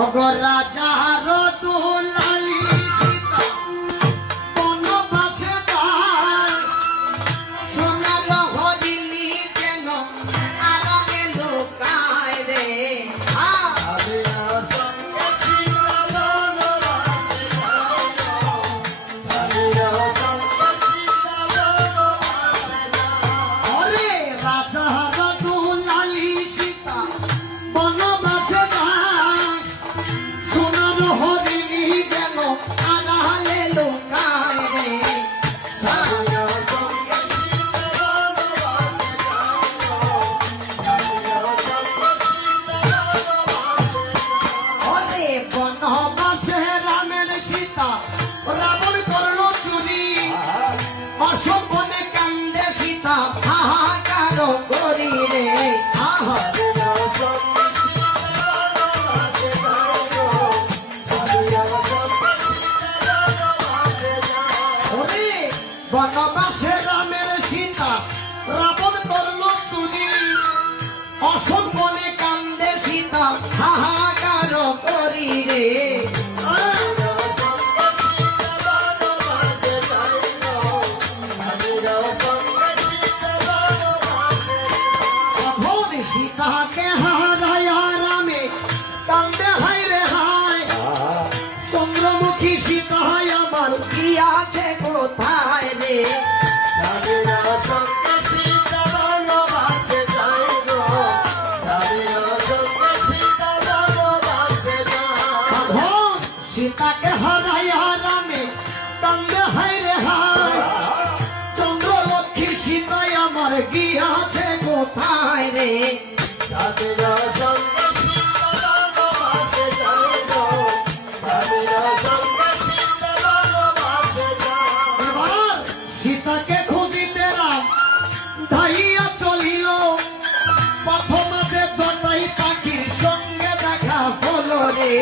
রাজার দুলালি সীতা বনবাসে যায়, সোনার হরিণী যেন আড়ালে লুকায় রে। ওরে রাজার দুলালি সীতা বনবাসে যায়, সোনার হরিণী যেন আড়ালে লুকায় রে। ওরে বনবাসে রামের সীতা রাবণ করলো চুরি, অশোভনে কান্দে সীতা হাহাকার করি রে। ওরে বনবাসে রামের সীতা রাবণ করলো চুরি, অশোভনে কান্দে সীতা হাহাকার করি রে। সীতাকে হারায়া রামে কান্দে হায় রে হায়, চন্দ্রমুখী সীতা আমার কি আছে কোথায় রে। সীতাকে হারায়া রামে কান্দে হায় রে হায়, চন্দ্রলক্ষ্মী সীতা আমার কি আছে কোথায় রে। এবার সীতাকে খুঁজিতে রাম ধাইয়া চলিল, প্রথমাতে জটাই পাখির সঙ্গে দেখা হলো রে।